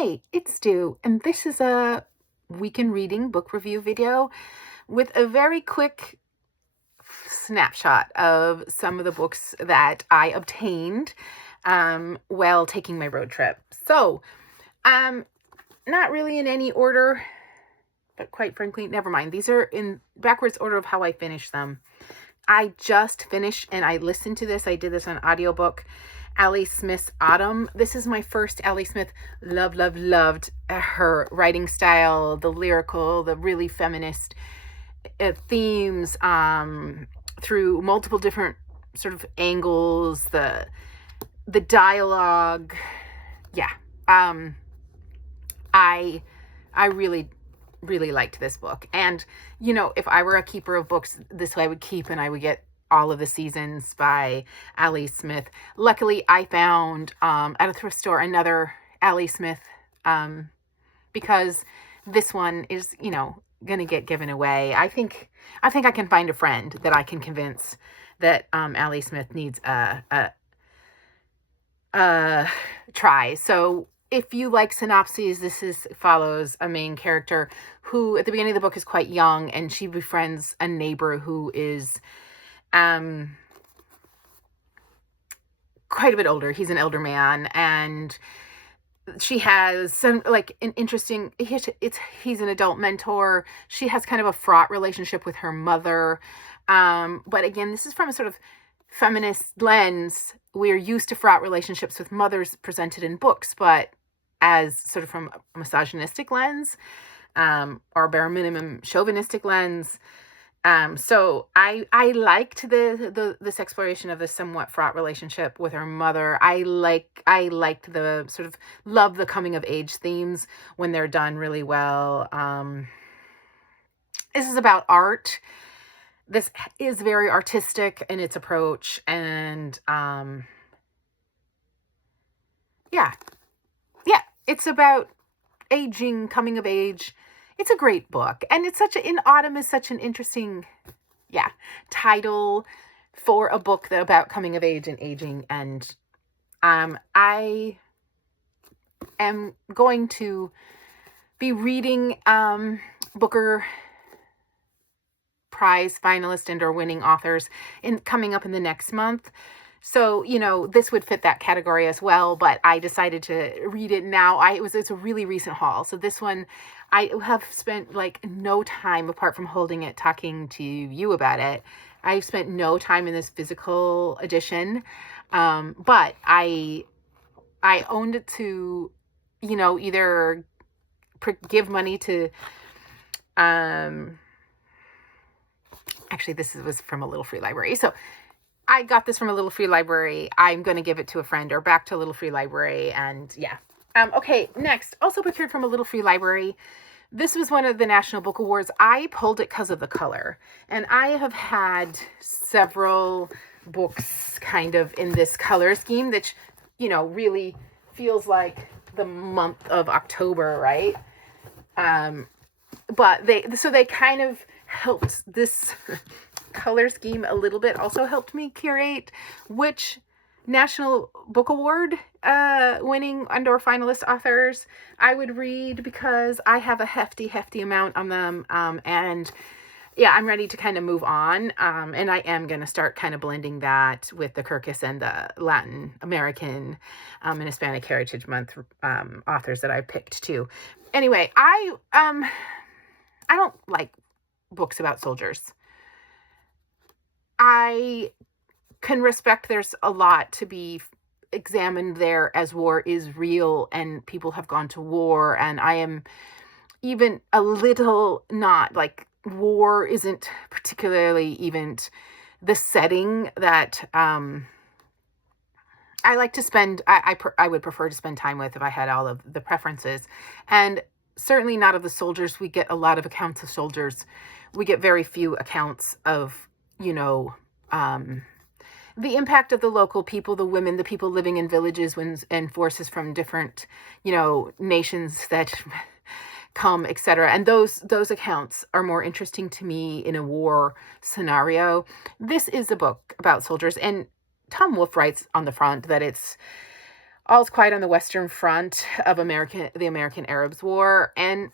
Hey, it's Stu, and this is a weekend reading book review video with a very quick snapshot of some of the books that I obtained while taking my road trip. So, not really in any order, but quite frankly, never mind. These are in backwards order of how I finished them. I just finished and I listened to this. I did this on audiobook. Ali Smith's Autumn. This is my first Ali Smith. Loved her writing style, the lyrical, the really feminist themes through multiple different sort of angles, the dialogue. Yeah. I really liked this book. And, you know, if I were a keeper of books, this way I would keep and I would get all of the seasons by Ali Smith. Luckily, I found at a thrift store another Ali Smith because this one is, you know, going to get given away. I think I can find a friend that I can convince that Ali Smith needs a try. So if you like synopses, this follows a main character who at the beginning of the book is quite young, and she befriends a neighbor who is quite a bit older. He's an elder man, and she has some like an interesting, he's an adult mentor. She has kind of a fraught relationship with her mother. But again, this is from a sort of feminist lens. We're used to fraught relationships with mothers presented in books, but as sort of from a misogynistic lens, or bare minimum chauvinistic lens. So I liked this exploration of the somewhat fraught relationship with her mother. I liked the sort of love the coming of age themes when they're done really well. This is about art. This is very artistic in its approach, and yeah, it's about aging, coming of age. It's a great book, and it's In Autumn is such an interesting, title for a book about coming of age and aging. And I am going to be reading Booker Prize finalist and or winning authors coming up in the next month. So, you know, this would fit that category as well, but I decided to read it now. It's a really recent haul. So this one, I have spent like no time apart from holding it, talking to you about it. I've spent no time in this physical edition. But I owned it to, you know, either give money to, actually this was from a Little Free Library. So I got this from a Little Free Library. I'm going to give it to a friend or back to a Little Free Library. And yeah. Okay, next. Also procured from a Little Free Library. This was one of the National Book Awards. I pulled it because of the color. And I have had several books kind of in this color scheme that, you know, really feels like the month of October, right? But they kind of helped this color scheme a little bit, also helped me curate which National Book Award winning and/or finalist authors I would read, because I have a hefty amount on them. And yeah, I'm ready to kind of move on. And I am going to start kind of blending that with the Kirkus and the Latin American and Hispanic Heritage Month authors that I picked too. Anyway, I don't like books about soldiers. I can respect there's a lot to be examined there, as war is real and people have gone to war. And I am even a little not like, war isn't particularly even the setting that I like to spend. I would prefer to spend time with if I had all of the preferences. And certainly not of the soldiers. We get a lot of accounts of soldiers. We get very few accounts of, you know, the impact of the local people, the women, the people living in villages and forces from different, you know, nations that come, etc. And those accounts are more interesting to me in a war scenario. This is a book about soldiers, and Tom Wolfe writes on the front that it's All's Quiet on the Western Front of the American Arabs War. And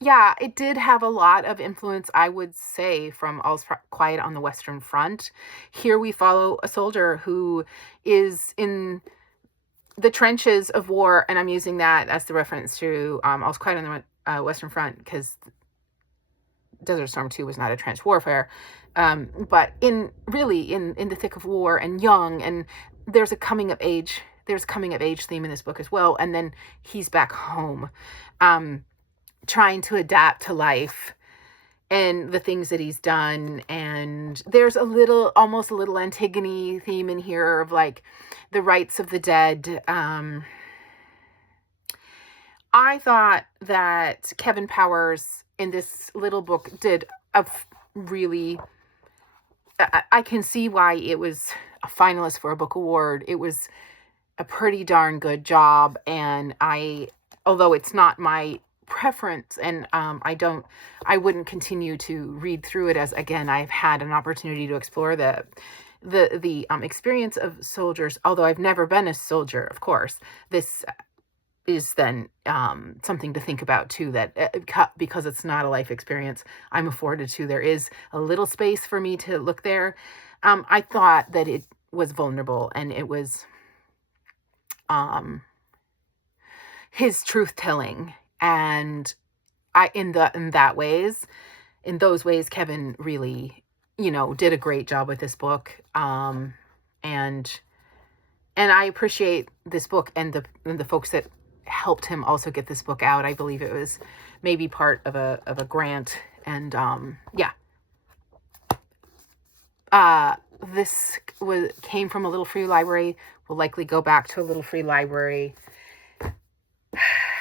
yeah, it did have a lot of influence, I would say, from All's Quiet on the Western Front. Here we follow a soldier who is in the trenches of war, and I'm using that as the reference to All's Quiet on the Western Front, because Desert Storm 2 was not a trench warfare. But in the thick of war and young, and there's coming of age theme in this book as well. And then he's back home, trying to adapt to life and the things that he's done. And there's almost a little Antigone theme in here of like the rights of the dead. I thought that Kevin Powers in this little book did a really, I can see why it was a finalist for a book award. It was a pretty darn good job. And although it's not my preference, and I wouldn't continue to read through it, as again, I've had an opportunity to explore the experience of soldiers, although I've never been a soldier, of course. This is then something to think about too, that because it's not a life experience I'm afforded to, there is a little space for me to look there. I thought that it was vulnerable, and it was his truth telling, and in those ways Kevin really did a great job with this book. And I appreciate this book and the folks that helped him also get this book out. I believe it was maybe part of a grant. And this came from a Little Free Library. We'll likely go back to a Little Free Library.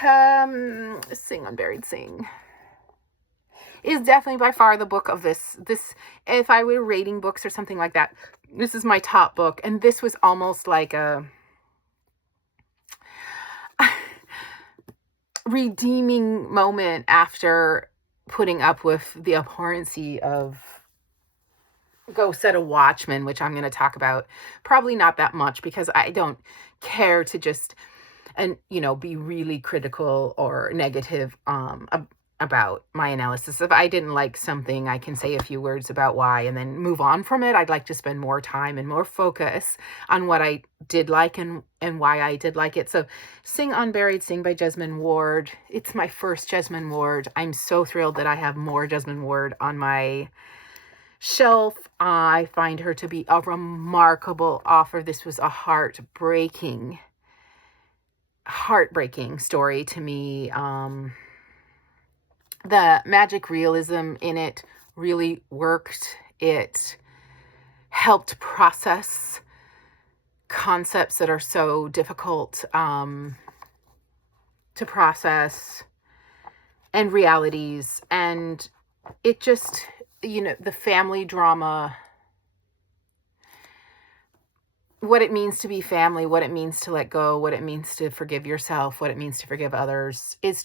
Sing Unburied Sing is definitely by far the book of this. If I were rating books or something like that, this is my top book. And this was almost like a redeeming moment after putting up with the abhorrency of Go Set a Watchman, which I'm going to talk about probably not that much, because I don't care to just be really critical or negative about my analysis. If I didn't like something, I can say a few words about why and then move on from it. I'd like to spend more time and more focus on what I did like and why I did like it. So Sing Unburied Sing by Jesmyn Ward. It's my first Jesmyn Ward. I'm so thrilled that I have more Jesmyn Ward on my shelf. I find her to be a remarkable author. This was a heartbreaking story to me. The magic realism in it really worked. It helped process concepts that are so difficult to process, and realities. And it just, the family drama, what it means to be family, what it means to let go, what it means to forgive yourself, what it means to forgive others. It's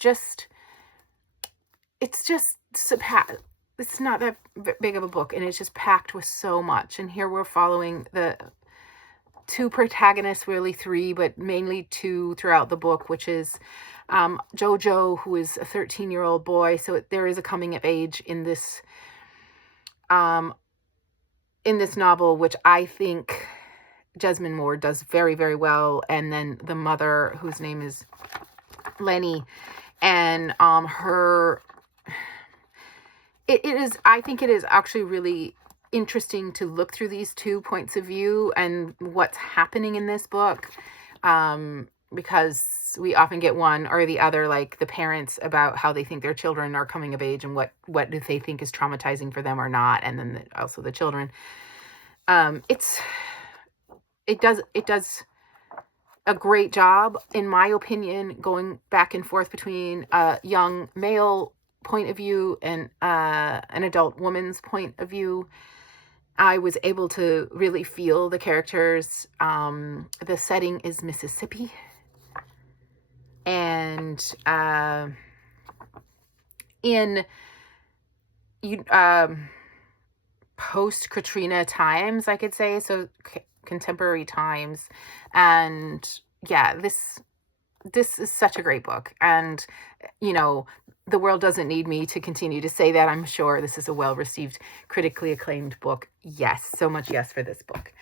not that big of a book, and it's just packed with so much. And here we're following the two protagonists, really three, but mainly two throughout the book, which is Jojo, who is a 13-year-old boy. So there is a coming of age in this novel, which I think Jesmyn Ward does very, very well. And then the mother, whose name is Lenny, and I think it is actually really interesting to look through these two points of view and what's happening in this book, because we often get one or the other, like the parents, about how they think their children are coming of age and what do they think is traumatizing for them or not, and then also the children. It does a great job, in my opinion, going back and forth between a young male point of view and an adult woman's point of view. I was able to really feel the characters. The setting is Mississippi, and in post-Katrina times, I could say, so contemporary times. And yeah, this is such a great book. And, you know, the world doesn't need me to continue to say that. I'm sure this is a well-received, critically acclaimed book. Yes, so much yes for this book.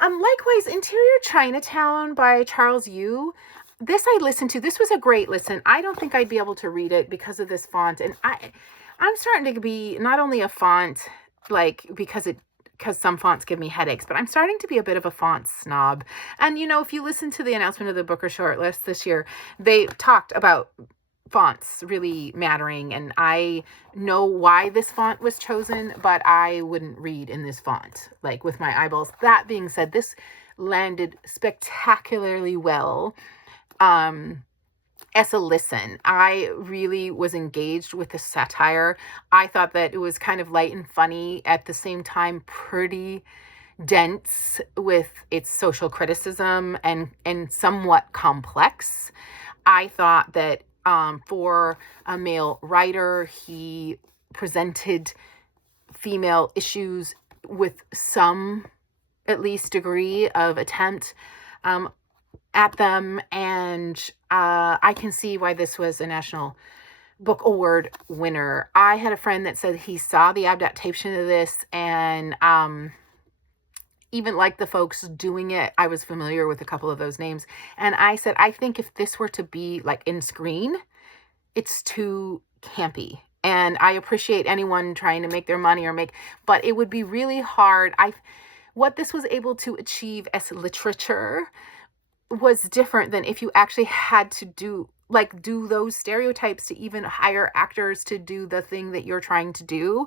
Likewise, Interior Chinatown by Charles Yu. This I listened to. This was a great listen. I don't think I'd be able to read it because of this font. And I'm starting to be not only a font, like, because some fonts give me headaches, but I'm starting to be a bit of a font snob. And, you know, if you listen to the announcement of the Booker shortlist this year, they talked about fonts really mattering. And I know why this font was chosen, but I wouldn't read in this font, like, with my eyeballs. That being said, this landed spectacularly well. As a listen, I really was engaged with the satire. I thought that it was kind of light and funny, at the same time pretty dense with its social criticism and somewhat complex. I thought that for a male writer, he presented female issues with some, at least, degree of attempt at them. And I can see why this was a National Book Award winner. I had a friend that said he saw the adaptation of this and even like the folks doing it. I was familiar with a couple of those names. And I said, I think if this were to be like in screen, it's too campy. And I appreciate anyone trying to make their money but it would be really hard. What this was able to achieve as literature was different than if you actually had to do those stereotypes to even hire actors to do the thing that you're trying to do.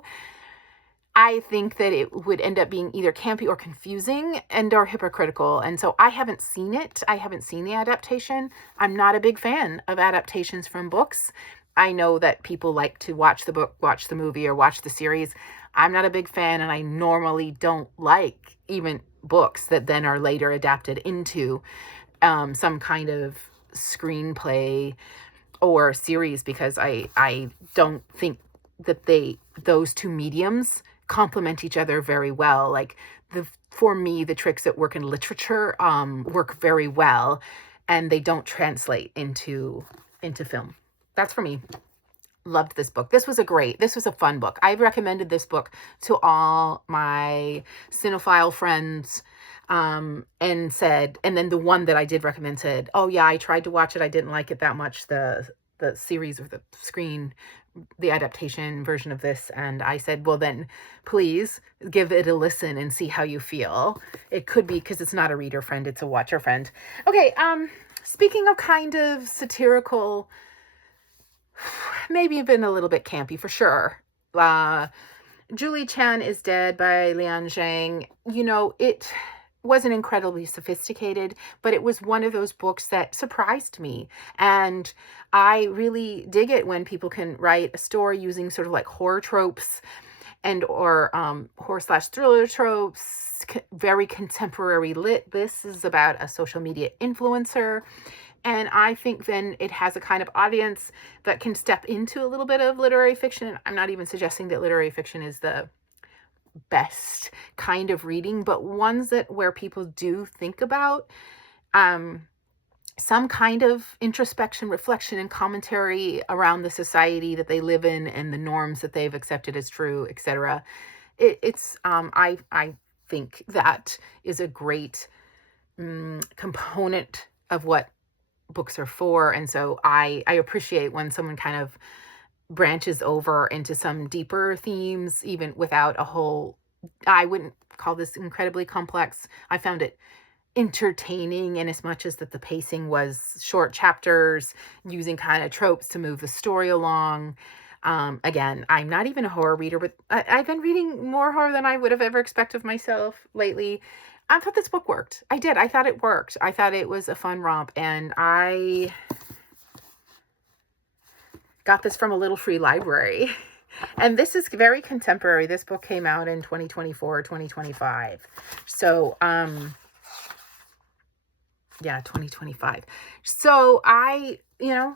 I think that it would end up being either campy or confusing or hypocritical. And so I haven't seen it. I haven't seen the adaptation. I'm not a big fan of adaptations from books. I know that people like to watch the book, watch the movie, or watch the series. I'm not a big fan, and I normally don't like even books that then are later adapted into some kind of screenplay or series, because I don't think that those two mediums complement each other very well. Like, for me, the tricks that work in literature work very well, and they don't translate into film. That's for me. Loved this book. This was a fun book. I've recommended this book to all my cinephile friends, and then the one that I did recommend said, oh yeah, I tried to watch it. I didn't like it that much. The series or the adaptation version of this. And I said, well then please give it a listen and see how you feel. It could be because it's not a reader friend, it's a watcher friend. Okay. Speaking of kind of satirical, maybe been a little bit campy for sure. Julie Chen is Dead by Lian Zhang. You know, it wasn't incredibly sophisticated, but it was one of those books that surprised me. And I really dig it when people can write a story using sort of like horror tropes or horror/thriller tropes, very contemporary lit. This is about a social media influencer. And I think then it has a kind of audience that can step into a little bit of literary fiction. I'm not even suggesting that literary fiction is the best kind of reading, but ones where people do think about some kind of introspection, reflection, and commentary around the society that they live in and the norms that they've accepted as true, etc. I think that is a great component of what books are for. And so I appreciate when someone kind of branches over into some deeper themes, even without I wouldn't call this incredibly complex. I found it entertaining in as much as that the pacing was short chapters, using kind of tropes to move the story along. Again, I'm not even a horror reader, but I've been reading more horror than I would have ever expected of myself lately. I thought this book worked. I did. I thought it worked. I thought it was a fun romp, and I got this from a little free library. And this is very contemporary. This book came out in 2024, 2025. So, 2025. So I,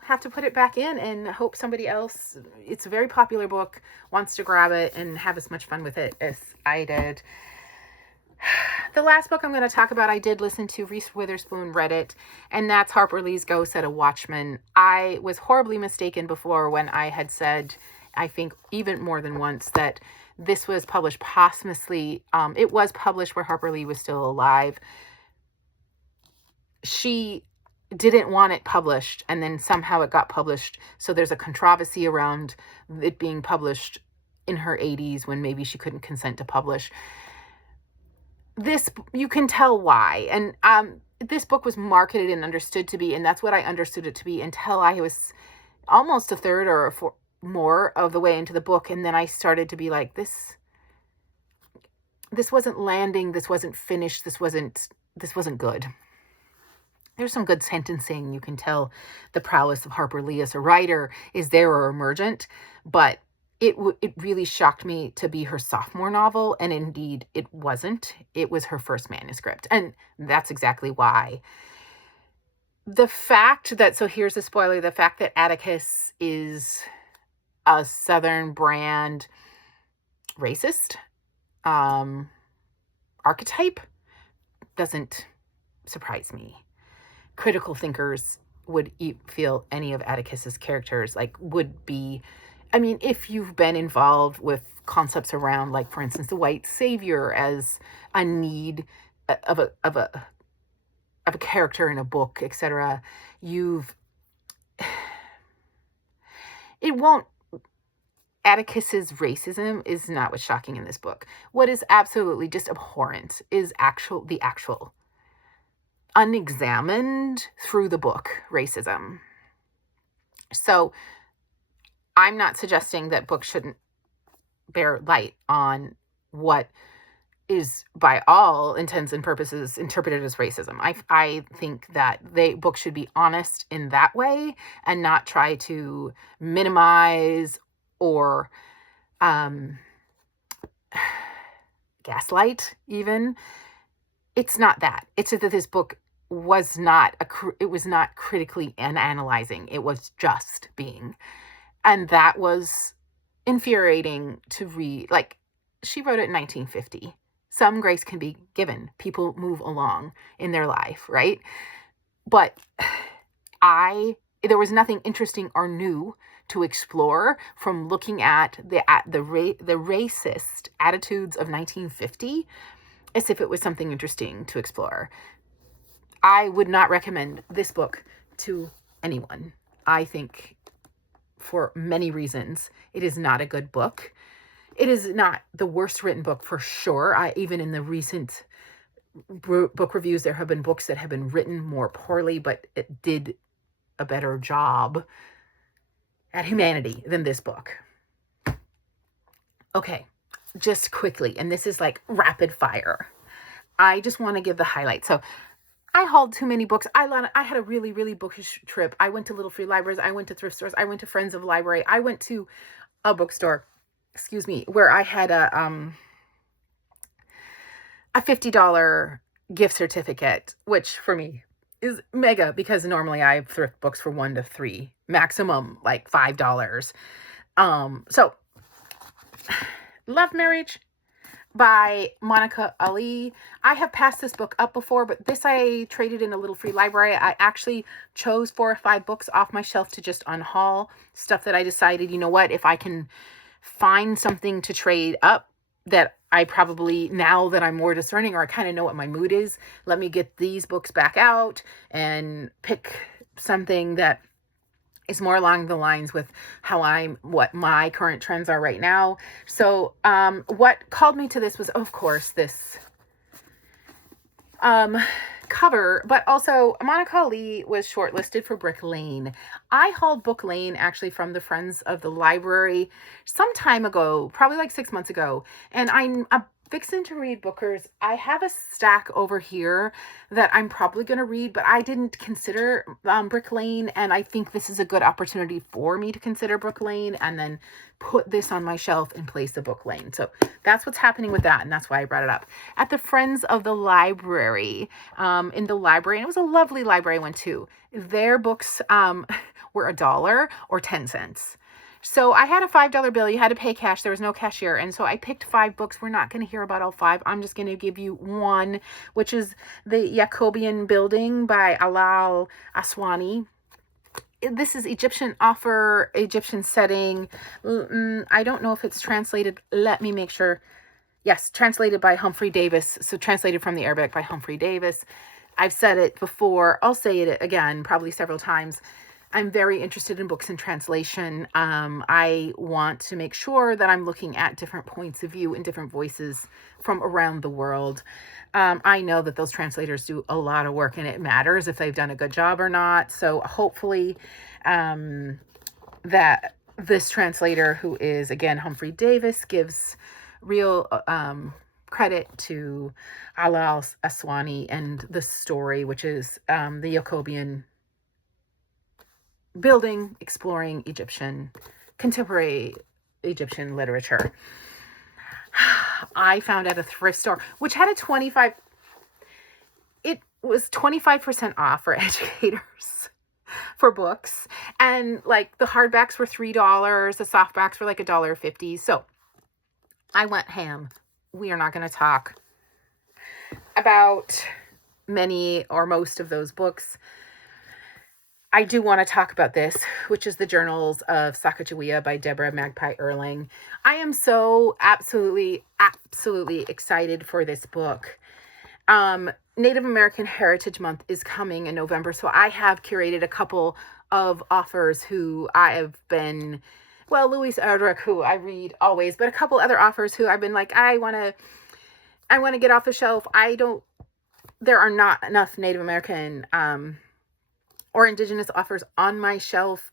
have to put it back in and hope somebody else, it's a very popular book, wants to grab it and have as much fun with it as I did. The last book I'm going to talk about, I did listen to. Reese Witherspoon read it, and that's Harper Lee's Go Set a Watchman. I was horribly mistaken before when I had said, I think even more than once, that this was published posthumously. It was published where Harper Lee was still alive. She didn't want it published, and then somehow it got published. So there's a controversy around it being published in her 80s when maybe she couldn't consent to publish. This, you can tell why. And this book was marketed and understood to be, and that's what I understood it to be until I was almost a third or more of the way into the book. And then I started to be like, this wasn't landing. This wasn't finished. This wasn't good. There's some good sentencing. You can tell the prowess of Harper Lee as a writer is there or emergent, but it really shocked me to be her sophomore novel, and indeed it wasn't. It was her first manuscript, and that's exactly why. The fact that, so here's a spoiler, the fact that Atticus is a Southern brand racist archetype doesn't surprise me. Critical thinkers would feel any of Atticus's characters would be, I mean, if you've been involved with concepts around, like, for instance, the white savior as a need of a character in a book, etc., Atticus's racism is not what's shocking in this book. What is absolutely just abhorrent is the actual unexamined through the book racism. So I'm not suggesting that books shouldn't bear light on what is, by all intents and purposes, interpreted as racism. I think that books should be honest in that way and not try to minimize or gaslight even. It's not that. It's that this book was not critically analyzing. It was just being. And that was infuriating to read. Like, she wrote it in 1950. Some grace can be given. People move along in their life, right? But there was nothing interesting or new to explore from looking at the racist attitudes of 1950 as if it was something interesting to explore. I would not recommend this book to anyone. I think, for many reasons, it is not a good book. It is not the worst written book for sure. Even in the recent book reviews, there have been books that have been written more poorly, but it did a better job at humanity than this book. Okay, just quickly, and this is like rapid fire. I just want to give the highlights. So I hauled too many books. I had a really, really bookish trip. I went to Little Free Libraries. I went to thrift stores. I went to Friends of the Library. I went to a bookstore, where I had a $50 gift certificate, which for me is mega because normally I thrift books for $1 to $3, maximum like $5. So Love Marriage by Monica Ali. I have passed this book up before, but this I traded in a Little Free Library. I actually chose 4 or 5 books off my shelf to just unhaul, stuff that I decided, you know what, if I can find something to trade up that I probably, now that I'm more discerning or I kind of know what my mood is, let me get these books back out and pick something that is more along the lines with what my current trends are right now. So what called me to this was, of course, this cover, but also Monica Ali was shortlisted for Brick Lane. I hauled Book Lane actually from the Friends of the Library some time ago, probably like 6 months ago, and I'm fixing to read Booker's. I have a stack over here that I'm probably going to read, but I didn't consider Brick Lane, and I think this is a good opportunity for me to consider Book Lane and then put this on my shelf in place of Book Lane. So that's what's happening with that, and that's why I brought it up. At the Friends of the Library, in the library, and it was a lovely library I went to, their books were $1 or 10 cents. So I had a $5 bill. You had to pay cash. There was no cashier. And so I picked 5 books. We're not going to hear about all 5. I'm just going to give you one, which is The Jacobean Building by Alal Aswani. This is Egyptian author, Egyptian setting. I don't know if it's translated. Let me make sure. Yes, translated by Humphrey Davis. So translated from the Arabic by Humphrey Davis. I've said it before. I'll say it again, probably several times. I'm very interested in books in translation. I want to make sure that I'm looking at different points of view and different voices from around the world. I know that those translators do a lot of work, and it matters if they've done a good job or not. So hopefully that this translator, who is, again, Humphrey Davis, gives real credit to Alal Aswani and the story, which is the Jacobean Building, exploring contemporary Egyptian literature. I found at a thrift store, which had it was 25% off for educators for books. And like the hardbacks were $3, the softbacks were like $1.50. So I went ham. We are not going to talk about many or most of those books. I do want to talk about this, which is The Journals of Sacagawea by Deborah Magpie Erling. I am so absolutely excited for this book. Native American Heritage Month is coming in November, so I have curated a couple of authors who I have been, Louise Erdrich, who I read always, but a couple other authors who I've been like, I want to get off the shelf. There are not enough Native American or Indigenous authors on my shelf,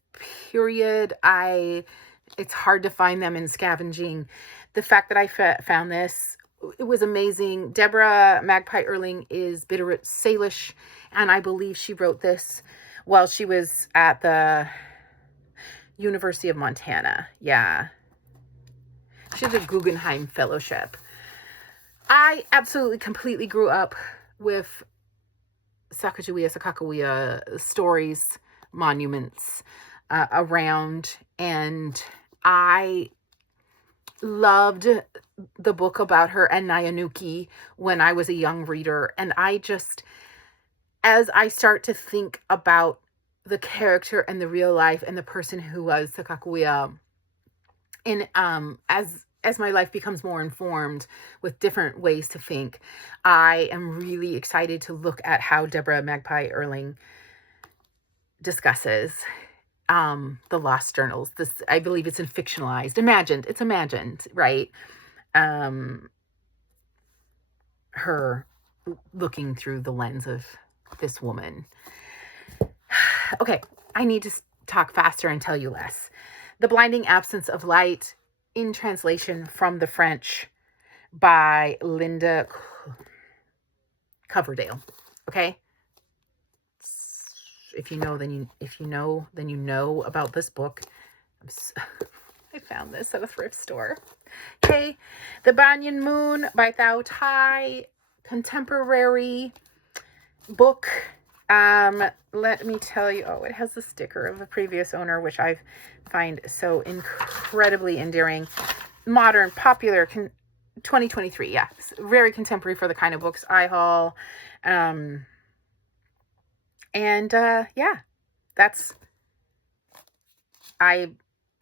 period. It's hard to find them in scavenging. The fact that I found this, it was amazing. Deborah Magpie Erling is Bitterroot Salish, and I believe she wrote this while she was at the University of Montana. Yeah. She did a Guggenheim Fellowship. I absolutely completely grew up with Sacagawea stories, monuments around, and I loved the book about her and Nyanuki when I was a young reader. And as I start to think about the character and the real life and the person who was Sacagawea, and as my life becomes more informed with different ways to think, I am really excited to look at how Deborah Magpie Erling discusses the lost journals. This, I believe it's it's imagined, right? Her looking through the lens of this woman. Okay, I need to talk faster and tell you less. The Blinding Absence of Light, in translation from the French by Linda Coverdale. Okay? If you know, then you know about this book. I found this at a thrift store. Okay, The Banyan Moon by Thao Tai, contemporary book. Let me tell you, it has the sticker of the previous owner, which I find so incredibly endearing. Modern, popular, 2023. Yeah, very contemporary for the kind of books I haul.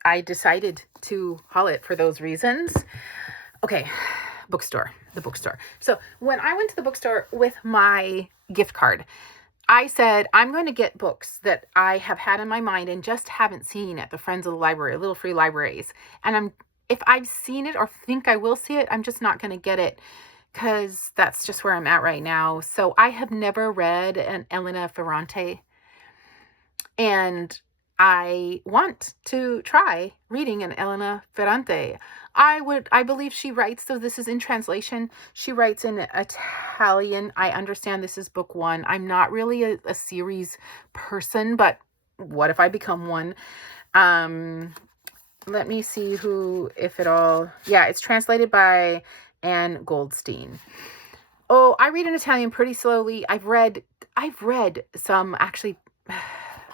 I decided to haul it for those reasons. Okay, the bookstore. So when I went to the bookstore with my gift card, I said, I'm going to get books that I have had in my mind and just haven't seen at the Friends of the Library, little free libraries. And if I've seen it or think I will see it, I'm just not going to get it, because that's just where I'm at right now. So I have never read an Elena Ferrante, and I want to try reading an Elena Ferrante. I believe she writes, so this is in translation, she writes in Italian. I understand this is book 1. I'm not really a series person, but what if I become one? Let me see who, if at all. Yeah, it's translated by Anne Goldstein. Oh, I read in Italian pretty slowly. I've read some actually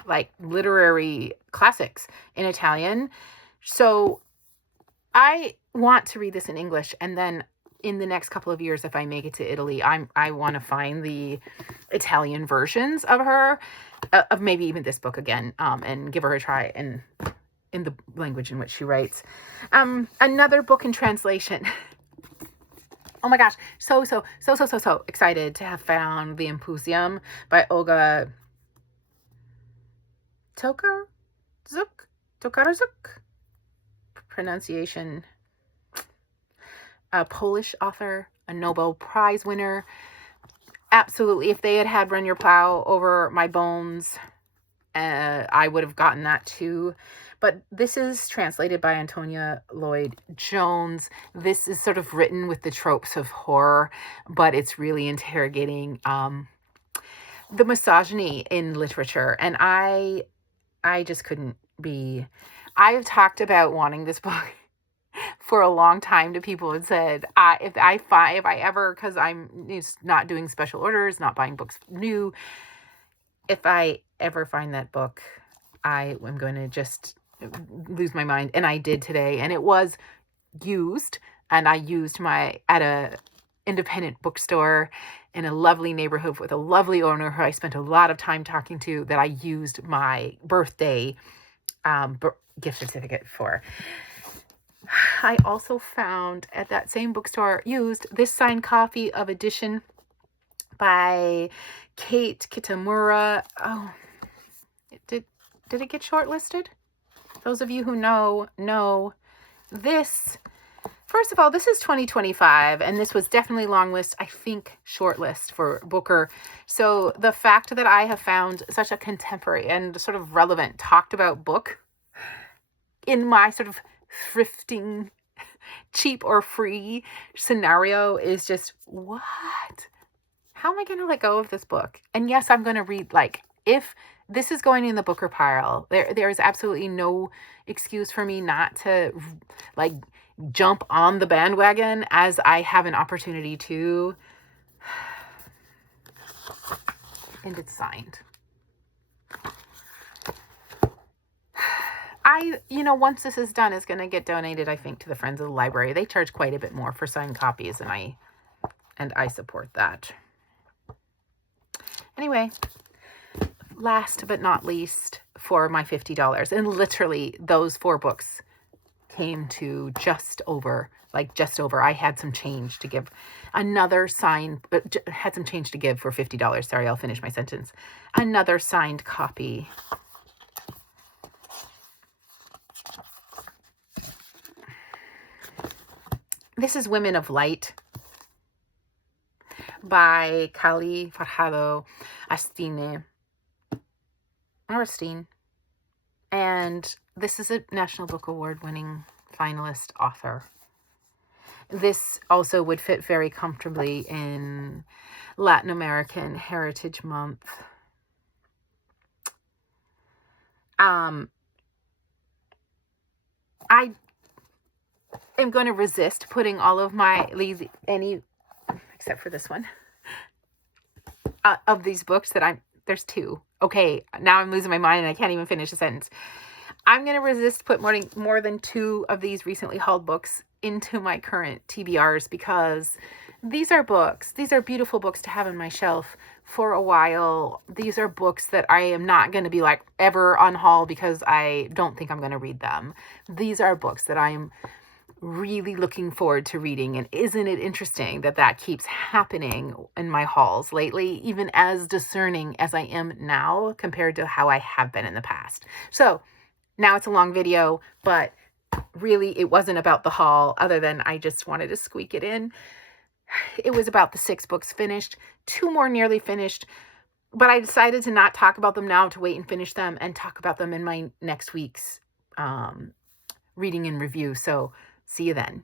like literary classics in Italian. So I want to read this in English, and then in the next couple of years, if I make it to Italy, I want to find the Italian versions of her, of maybe even this book again, and give her a try in the language in which she writes. Another book in translation. Oh my gosh, so excited to have found The Impusium by Olga Tokarzuk, pronunciation, a Polish author, a Nobel Prize winner. Absolutely, if they had Run Your Plow over my bones, I would have gotten that too. But this is translated by Antonia Lloyd-Jones. This is sort of written with the tropes of horror, but it's really interrogating the misogyny in literature. And I just couldn't be... I've talked about wanting this book for a long time to people and said, if I ever, because I'm not doing special orders, not buying books new, if I ever find that book, I am going to just lose my mind. And I did today, and it was used, and I used at a independent bookstore in a lovely neighborhood with a lovely owner who I spent a lot of time talking to, that I used my birthday gift certificate for. I also found at that same bookstore used this signed copy of Edition by Kate Kitamura. Oh, did it get shortlisted? Those of you who know this. First of all, this is 2025, and this was definitely long list, I think shortlist for Booker. So the fact that I have found such a contemporary and sort of relevant, talked about book in my sort of thrifting, cheap or free scenario is just, what? How am I going to let go of this book? And yes, I'm going to read, if this is going in the Booker pile, there is absolutely no excuse for me not to jump on the bandwagon as I have an opportunity to. And it's signed. Once this is done, it's going to get donated, I think, to the Friends of the Library. They charge quite a bit more for signed copies, and I support that. Anyway, last but not least, for my $50, and literally those 4 books came to just over. I had some change to give. Had some change to give for $50. Sorry, I'll finish my sentence. Another signed copy. This is Women of Light by Kali Farhado Astine. And this is a National Book Award winning finalist author. This also would fit very comfortably in Latin American Heritage Month. I am going to resist putting all of except for this one, of these books there's 2. Okay, now I'm losing my mind and I can't even finish a sentence. I'm going to resist put more than 2 of these recently hauled books into my current TBRs, because these are beautiful books to have on my shelf for a while. These are books that I am not going to be ever on haul because I don't think I'm going to read them. These are books that I'm really looking forward to reading, and isn't it interesting that keeps happening in my hauls lately, even as discerning as I am now compared to how I have been in the past. So now it's a long video, but really it wasn't about the haul, other than I just wanted to squeak it in. It was about the 6 books finished, 2 more nearly finished, but I decided to not talk about them now, to wait and finish them and talk about them in my next week's reading and review. So see you then.